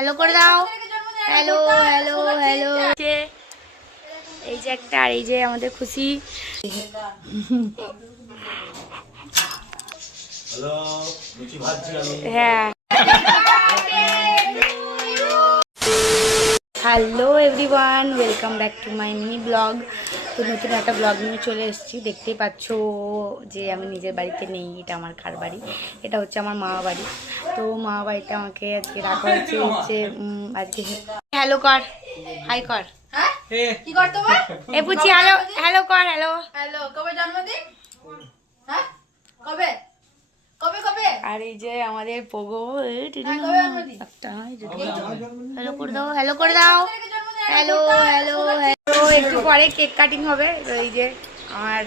Hello করে দাও। Hello hello hello. এই যে একটা, আর এই যে আমাদের খুশি। হ্যাঁ, hello everyone, welcome back to my mini blog. তো নতুন একটা ব্লগ নিয়ে চলে এসেছি। দেখতেই পাচ্ছ যে আমি নিজের বাড়িতে নেই, এটা আমার খার বাড়ি, এটা হচ্ছে আমার মামা বাড়ি। তো মামা বাড়িতে আমাকে আজকে রাখা হয়েছে হচ্ছে আজকে। হ্যালো কর, হাই কর, কি কর তোমার? এ পুচি হ্যালো হ্যালো কর। হ্যালো হ্যালো, কবে জন্মদিন? হ্যাঁ, কবে কবে কবে? আর এই যে আমাদের পোগো, কবে জন্মদিন? হ্যালো করে দাও, হ্যালো করে দাও, হ্যালো হ্যালো হ্যালো। একটু পরে কেক কাটিং হবে। তো এই যে আমার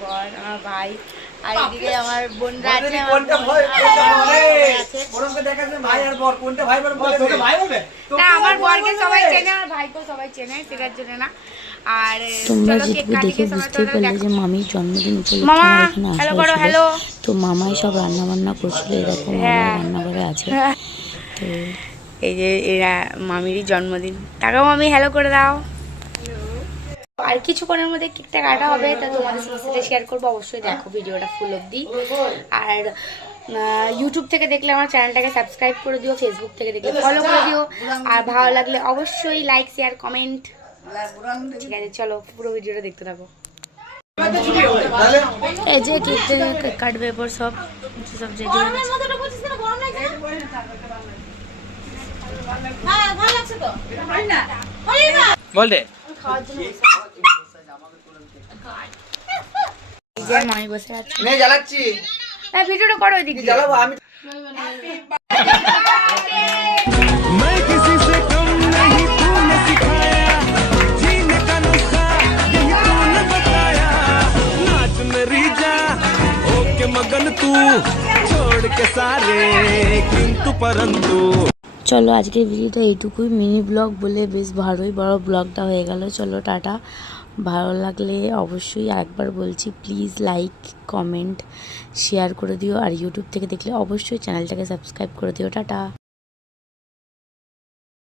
বর, আমার ভাই, আর এদিকে আমার বোনরা আছে। না, আমার বরকে সবাই চেনে, আমার ভাইকেও সবাই চেনে, সেটার জন্য না। আর তোমরা চলো কেক জিতবু কাটিং দেখে এর সময় বুঝতেই পারলে যে মামির জন্মদিন উপলক্ষে মামা আমার এখানে হ্যালো আসা করো, হয়েছিল। হ্যালো। তো মামাই সব রান্না বান্না করছিল, এরকম মামাই হ্যাঁ। রান্নাঘরে আছে। তো এই যে এরা মামিরই জন্মদিন। টাকা মামি হ্যালো করে দাও। আর কিছুক্ষণের মধ্যে কেকটা কাটা হবে, তা তোমাদের সাথে শেয়ার করবো। অবশ্যই দেখো ভিডিওটা ফুল অবধি। আর ইউটিউব থেকে দেখলে আমার চ্যানেলটাকে সাবস্ক্রাইব করে দিও, ফেসবুক থেকে দেখলে ফলো করে দিও, আর ভালো লাগলে অবশ্যই লাইক শেয়ার কমেন্ট। ঠিক আছে, চলো পুরো ভিডিওটা দেখতে থাকো। এই যে কেক কাটবে এরপর সব সব রেডি হয়ে গেছে। বল দে। এই যে মামি বসে আছে। নে জ্বালাচ্ছি। হ্যাঁ, ভিডিওটা করো এদিক দিয়ে। জ্বালাবো আমি। मैं किसी से कम नहीं, तूने सिखाया जीने का नुस्खा, यही तूने बताया। नाच मेरी जा ओके मगन तू, छोड़ के सारे किंतु परंतु। চলো আজকের ভিডিওটা এইটুকুই, মিনি ব্লগ বলে বেশ ভালোই বড় ব্লগটা হয়ে গেল। চলো টাটা। ভালো লাগলে অবশ্যই একবার বলছি প্লিজ লাইক কমেন্ট শেয়ার করে দিও, আর ইউটিউব থেকে দেখলে অবশ্যই চ্যানেলটাকে সাবস্ক্রাইব করে দিও। টাটা।